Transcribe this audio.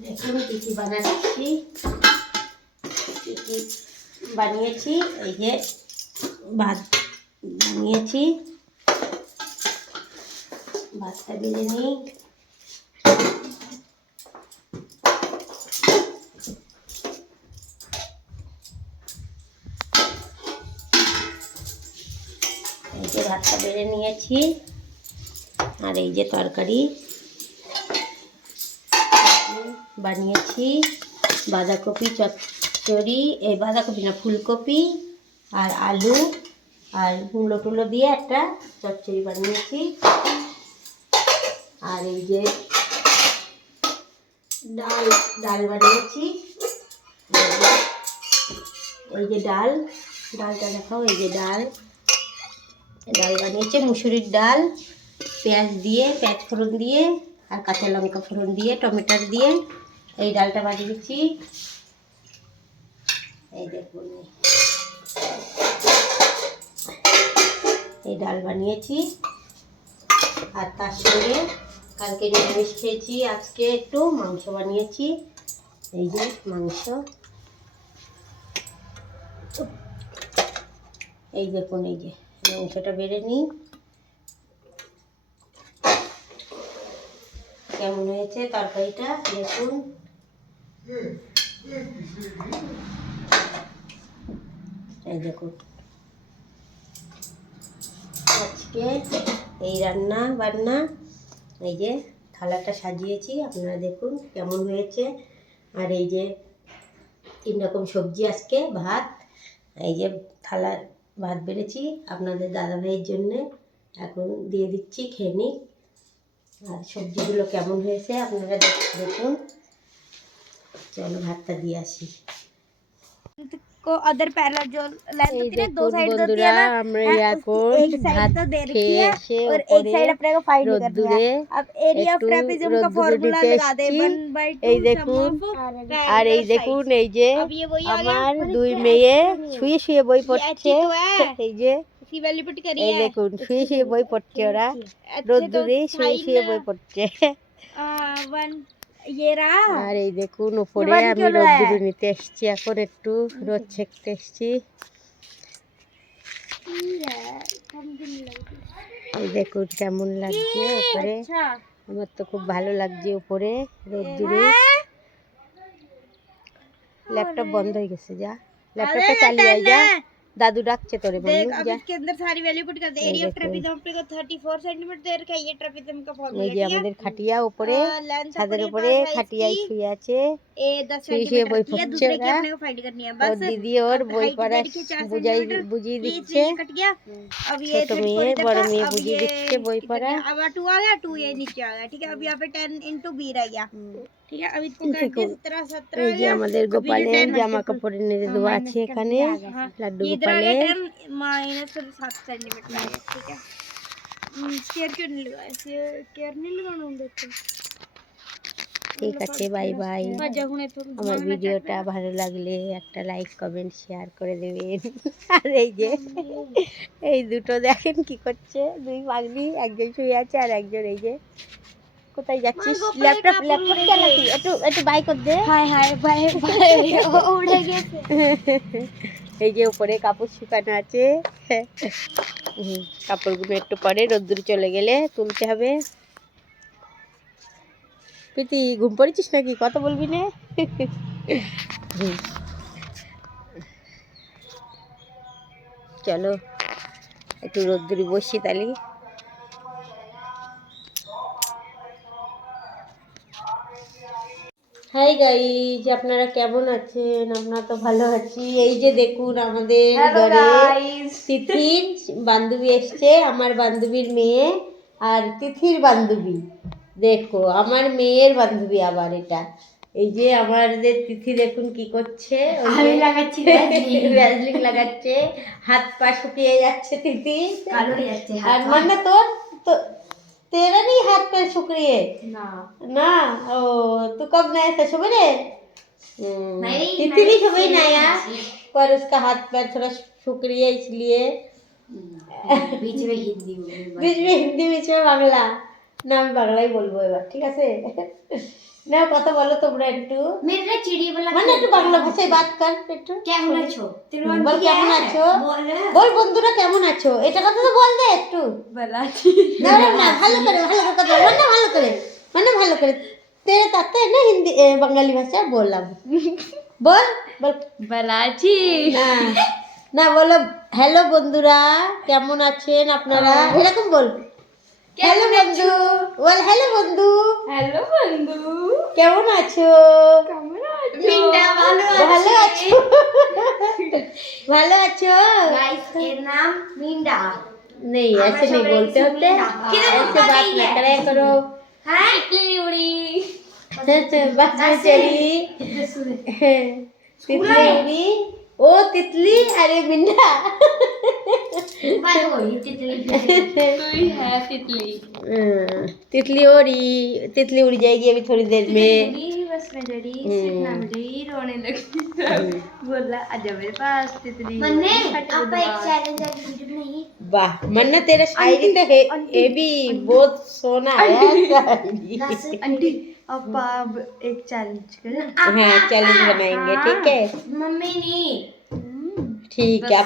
দেখুন কী কী বানাচ্ছি, কী কী বানিয়েছি। এই যে ভাত বানিয়েছি, ভাতটা বেড়ে নিই। এই যে ভাতটা বেড়ে নিয়েছি, আর এই যে তরকারি বানিয়েছি, বাঁধাকপি চচ্চড়ি, এই বাঁধাকপি না ফুলকপি আর আলু আর মূলো টুলো দিয়ে একটা চচ্চড়ি বানিয়েছি। আর এই যে ডাল ডাল বানিয়েছি, এই যে ডালটা দেখাও। এই যে ডাল বানিয়েছে, মুসুরির ডাল, পেঁয়াজ দিয়ে, পেঁয়াজ ফোড়ন দিয়ে আর কাঁচা লঙ্কা ফোড়ন দিয়ে, টমেটো দিয়ে এই ডালটা বানিয়েছি। এই দেখুন, এই ডাল বানিয়েছি। আর তার সঙ্গে কালকে নিরামিষ খেয়েছি, আজকে একটু মাংস বানিয়েছি। এই যে মাংস, এই দেখুন, এই যে মাংসটা বেড়ে নিই কেমন হয়েছে তরকারিটা দেখুন। এই দেখুন, আজকে এই রান্না বান্না। এই যে থালাটা সাজিয়েছি, আপনারা দেখুন কেমন হয়েছে। আর এই যে 3 রকম সবজি, আজকে ভাত, এই যে থালা ভাত বেড়েছি আপনাদের দাদাভাইয়ের জন্যে, এখন দিয়ে দিচ্ছি, খেয়ে নিই। আর সবজিগুলো কেমন হয়েছে আপনারা দেখুন। চলো ভাতটা দিয়ে আসি। को अदर पैरेलल जो लाइन होती है ना, 2 साइड होती বন্ধুরা, है ना, আমরা এখন एक साइड तो दे रखी है और एक साइड अपने को फाइंड करनी है। अब एरिया ऑफ ट्रेपेजियम का फार्मूला लगा दे 1/2 এই দেখুন। আর এই দেখুন, এই যে আমার 2 মেয়ে শুয়ে শুয়ে বই পড়ছে। এই যে इसकी वैल्यू पुट करी এই है। দেখুন, শুয়ে শুয়ে বই পড়ছে ওরা, রোদ্দুরে শুয়ে শুয়ে বই পড়ছে। 1 ये रहा। আর এই দেখুন উপরে আমি রোদ্দুরে নিতে এসেছি, এখন একটু রোদ সেঁকতে এসেছি। এই দেখুন কেমন লাগছে উপরে, আমার তো খুব ভালো লাগছে উপরে রোদ্দুরে। ল্যাপটপ বন্ধ হয়ে গেছে, যা ল্যাপটপটা চালিয়ে যা, দাদু ডাকছে তোরে। देख अब इसके अंदर सारी वैल्यू पुट कर दे। एरिया ऑफ ट्रेपेजियम पे को 34 सेंटीमीटर दे रखा है, ये ट्रेपेजियम का फार्मूला। এই যে আমাদের খাটিয়া উপরে, ছাদের উপরে খাটিয়ায় শুয়ে আছে, ए 10 শুয়ে শুয়ে বই सेंटीमीटर की है, পড়ছে दूसरे की ওরা। अपने को फाइंड करनी है ওর बस। দিদি ওর বই পড়া বুঝিয়ে দিচ্ছে। ये कट गया। अब ये ছোট মেয়ে বড় মেয়ে अब বুঝিয়ে ये দিচ্ছে বই পড়া। अब 2 आ गया, 2 ये नीचे आ गया, ठीक है। अब यहाँ पे 10 into b रह गया, ठीक है। अब इसको कर दे 17 17 এই যে আমাদের গোপালের জামা কাপড় এনে দেওয়া আছে এখানে, লাড্ডু গোপালের। 10 माइनस 7 सेंटीमीटर आ गया, ठीक है। स्केयर क्यों नहीं लगाया, स्केयर नहीं लगाना हम देखते। ঠিক আছে, বাই বাই। আমার ভিডিওটা ভালো লাগলে একটা লাইক কমেন্ট শেয়ার করে দেবেন। আর এই যে এই দুটো দেখেন কি করছে, 2 পাগলি, একজন শুয়ে আছে আর একজন এই যে। কোথায় যাচ্ছিস? ল্যাপটপ চালাচ্ছি, একটু বাই কর দে। हाय हाय बाय बाय उड़े গেছে। এই যে উপরে কাপড় শুকানো আছে, কাপড়গুলো একটু পরে রোদ্দুরে চলে গেলে তুলতে হবে। প্রীতি, ঘুম পড়েছিস নাকি? কথা বলবি না? চলো একটু রোদ্দুরে বসি তালি। হাই গাইজ, আপনারা কেমন আছেন? আমরা তো ভালো আছি। এই যে দেখুন আমাদের ঘরে তিথির বান্ধবী এসছে, আমার বান্ধবীর মেয়ে আর তিথির বান্ধবী। দেখো আমার মেয়ের বান্ধবী আবার এটা। এই যে আমাদের তিথি দেখুন কি করছে, আমি লাগাচ্ছি ভ্যাসলিন লাগাচ্ছে, হাত পা শুকিয়ে যাচ্ছে তিথি। কালো হয়ে যাচ্ছে আর মানে তোর তো तेरा नहीं हाथ पैर सूख रही है ना ना? ओ तू कब नया था सवेरे? इतनी सुबह नया, पर उसका हाथ पैर थोड़ा सूख रही है इसलिए बीच में हिंदी बीच में हिंदी बीच में बांग्ला ना, আমি বাংলাই বলবো এবার, ঠিক আছে? না কথা বলো তোমরা একটু, मेरा चिड़ी वाला মানে একটু বাংলা ভাষায় বাত কর একটু। কেমন আছো? বল কেমন আছো, বল বন্ধুরা কেমন আছো, এটা কথা তো বল দে একটু। বলাছি না না না, ভালো করে কথা বল, মানে ভালো করে तेरे ताते है ना हिंदी बंगाली भाषा बोला बोल बोल বলাছি না না বলো হ্যালো বন্ধুরা কেমন আছেন আপনারা, এরকম বল। হ্যালো বন্ধু, বল হ্যালো বন্ধু হ্যালো বন্ধু কেমন আছো, কেমন আছো? মিন্ডা ভালো ভালো আছো ভালো আছো। गाइस এর নাম মিন্ডা। नहीं ऐसे नहीं बोलते होते, ऐसे बात ना करे करो। हाय तितली उड़ी बस में चली तितली उड़ी, ओ तितली अरे मिंडा बाय होई तितली तू ही है तितली तितली उड़ी जाएगी अभी थोड़ी देर में। बस में जड़ी सिर्फ नाम जड़ी रोने लगी बोला आजा मेरे पास तितली मन्ने आपका एक चैलेंज है वीडियो नहीं वाह मन्ना तेरा शायरी तो है ये भी बहुत सोना है शायरी। आंटी अब आप एक चैलेंज करें। हाँ चैलेंज बनाएंगे ठीक है, मम्मी नहीं ठीक है।